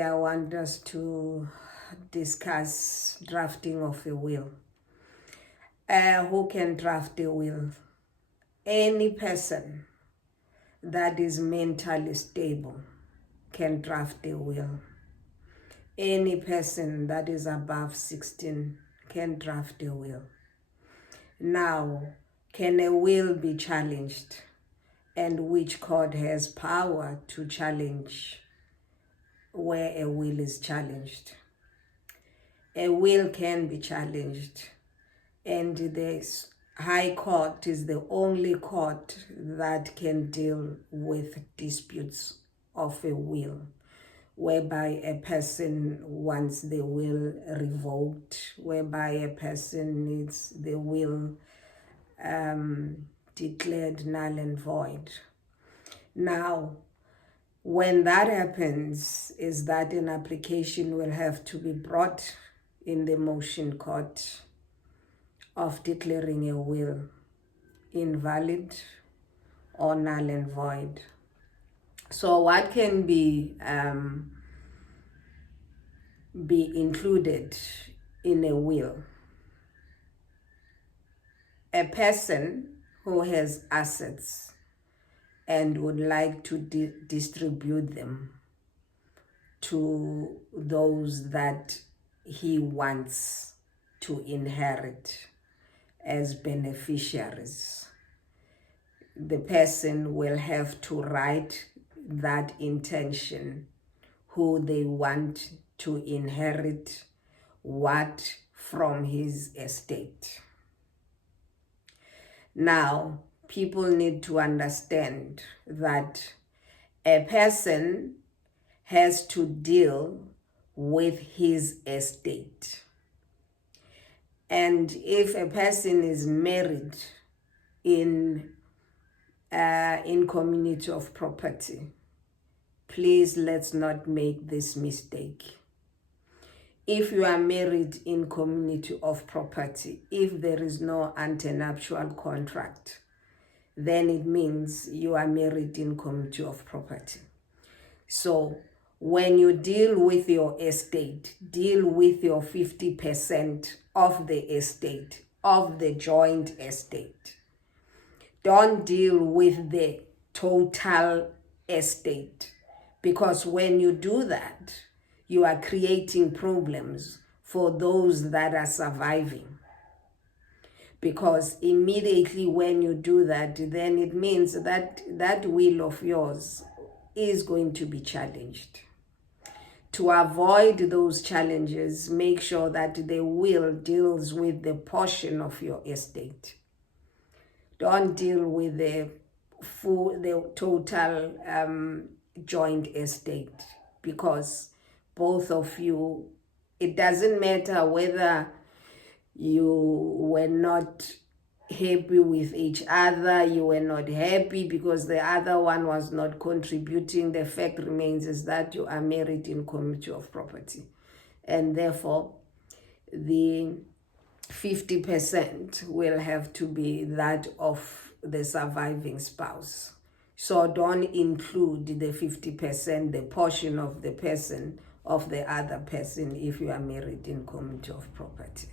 I want us to discuss drafting of a will. Who can draft a will? Any person that is mentally stable can draft a will. Any person that is above 16 can draft a will. Now, can a will be challenged? And which court has power to challenge where a will is challenged? A will can be challenged, and the High Court is the only court that can deal with disputes of a will, whereby a person wants the will revoked, whereby a person needs the will declared null and void. Now, when that happens, is that an application will have to be brought in the motion court of declaring a will invalid or null and void. So what can be included in a will? A person who has assets and would like to distribute them to those that he wants to inherit as beneficiaries. The person will have to write that intention, who they want to inherit what from his estate. Now, people need to understand that a person has to deal with his estate. And if a person is married in community of property, please let's not make this mistake. If you are married in community of property, if there is no antenuptial contract, then it means you are married in community of property. So when you deal with your estate, deal with your 50% of the estate, of the joint estate. Don't deal with the total estate, because when you do that, you are creating problems for those that are surviving. Because immediately when you do that, then it means that that will of yours is going to be challenged. To avoid those challenges, make sure that the will deals with the portion of your estate. Don't deal with the total joint estate, because both of you, it doesn't matter whether you were not happy with each other, you were not happy because the other one was not contributing. The fact remains is that you are married in community of property, and therefore the 50% will have to be that of the surviving spouse. So don't include the 50%, the portion of the person, of the other person, if you are married in community of property.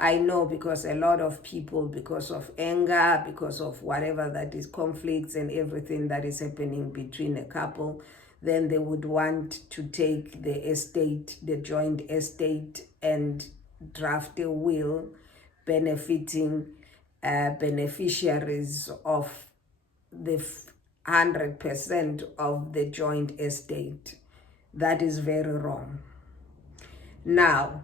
I know, because a lot of people, because of anger, because of whatever that is, conflicts and everything that is happening between a couple, then they would want to take the estate, the joint estate, and draft a will benefiting beneficiaries of the 100% of the joint estate. That is very wrong. Now,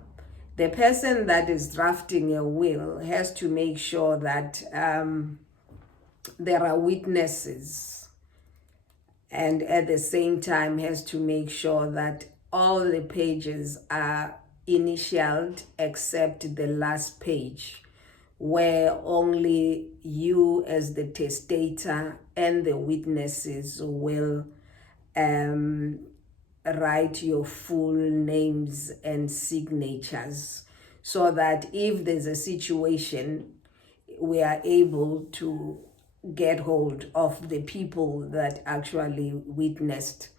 the person that is drafting a will has to make sure that there are witnesses, and at the same time has to make sure that all the pages are initialed except the last page, where only you as the testator and the witnesses will write your full names and signatures, so that if there's a situation, we are able to get hold of the people that actually witnessed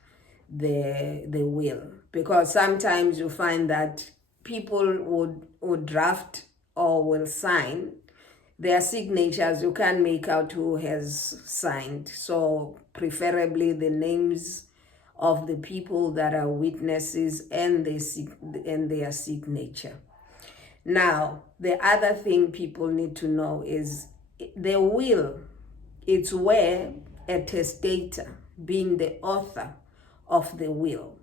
the will, because sometimes you find that people would draft or will sign their signatures. You can't make out who has signed, so preferably the names of the people that are witnesses and their signature. Now, the other thing people need to know is the will. It's where a testator, being the author of the will,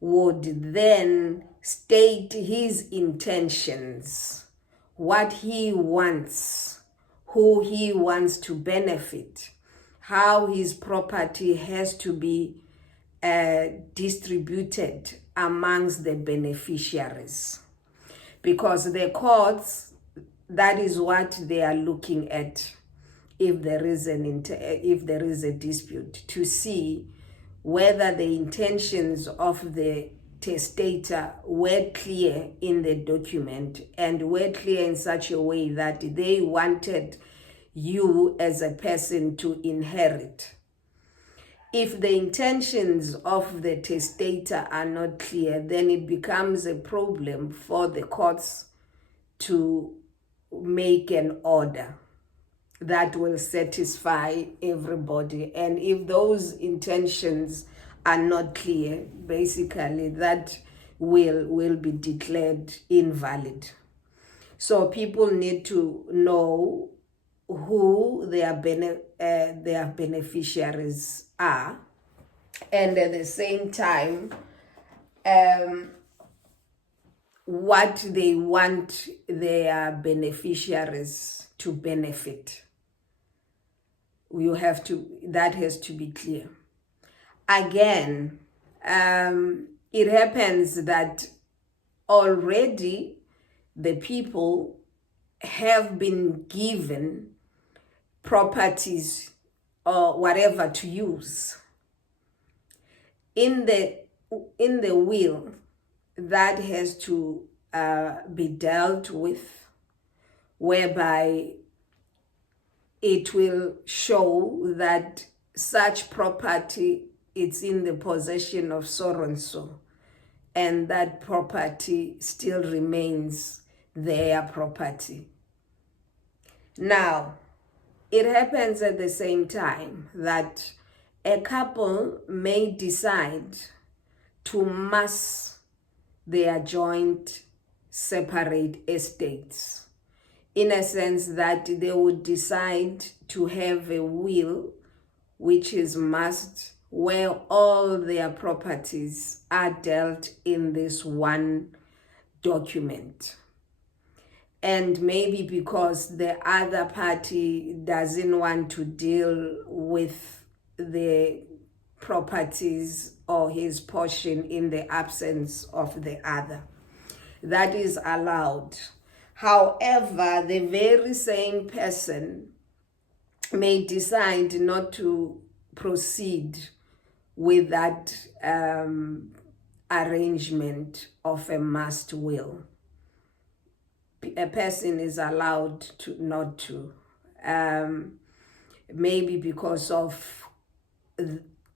would then state his intentions, what he wants, who he wants to benefit, how his property has to be distributed amongst the beneficiaries. Because the courts, that is what they are looking at if there is a dispute, to see whether the intentions of the testator were clear in the document and were clear in such a way that they wanted you as a person to inherit. If the intentions of the testator are not clear, then it becomes a problem for the courts to make an order that will satisfy everybody. And if those intentions are not clear, basically that will be declared invalid. So people need to know who their beneficiaries are, and at the same time what they want their beneficiaries to benefit. That has to be clear. Again, it happens that already the people have been given properties or whatever to use. In the will, that has to be dealt with, whereby it will show that such property is in the possession of so and so, and that property still remains their property. Now, it happens at the same time that a couple may decide to mass their joint separate estates, in a sense that they would decide to have a will which is massed, where all their properties are dealt in this one document. And maybe because the other party doesn't want to deal with the properties or his portion in the absence of the other, that is allowed. However, the very same person may decide not to proceed with that arrangement of a massed will. A person is allowed to not to, maybe because of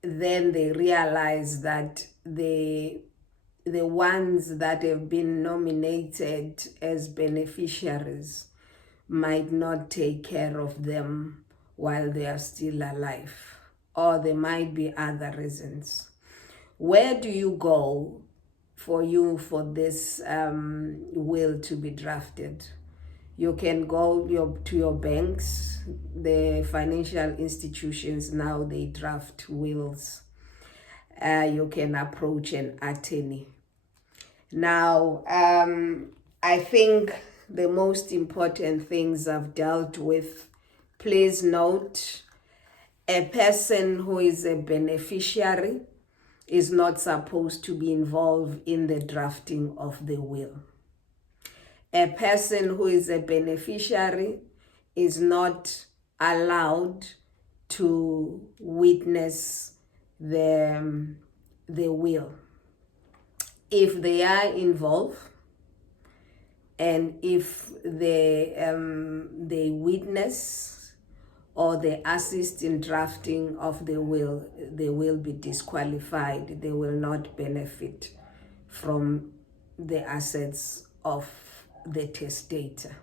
then they realize that the ones that have been nominated as beneficiaries might not take care of them while they are still alive, or there might be other reasons. Where do you go for this will to be drafted? You can go to your banks, the financial institutions. Now they draft wills. You can approach an attorney. Now, I think the most important things I've dealt with. Please note, a person who is a beneficiary is not supposed to be involved in the drafting of the will. A person who is a beneficiary is not allowed to witness the will. If they are involved and if they witness or they assist in drafting of the will, they will be disqualified. They will not benefit from the assets of the testator.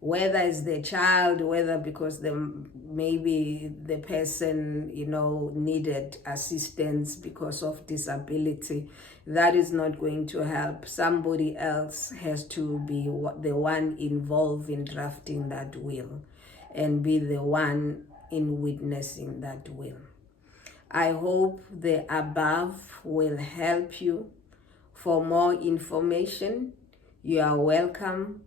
Whether it's the child, whether because maybe the person, needed assistance because of disability, that is not going to help. Somebody else has to be the one involved in drafting that will and be the one in witnessing that will. I hope the above will help you. For more information, you are welcome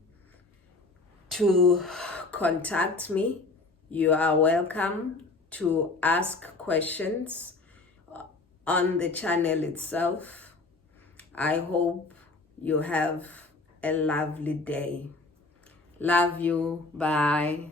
to contact me. You are welcome to ask questions on the channel itself. I hope you have a lovely day. Love you. Bye.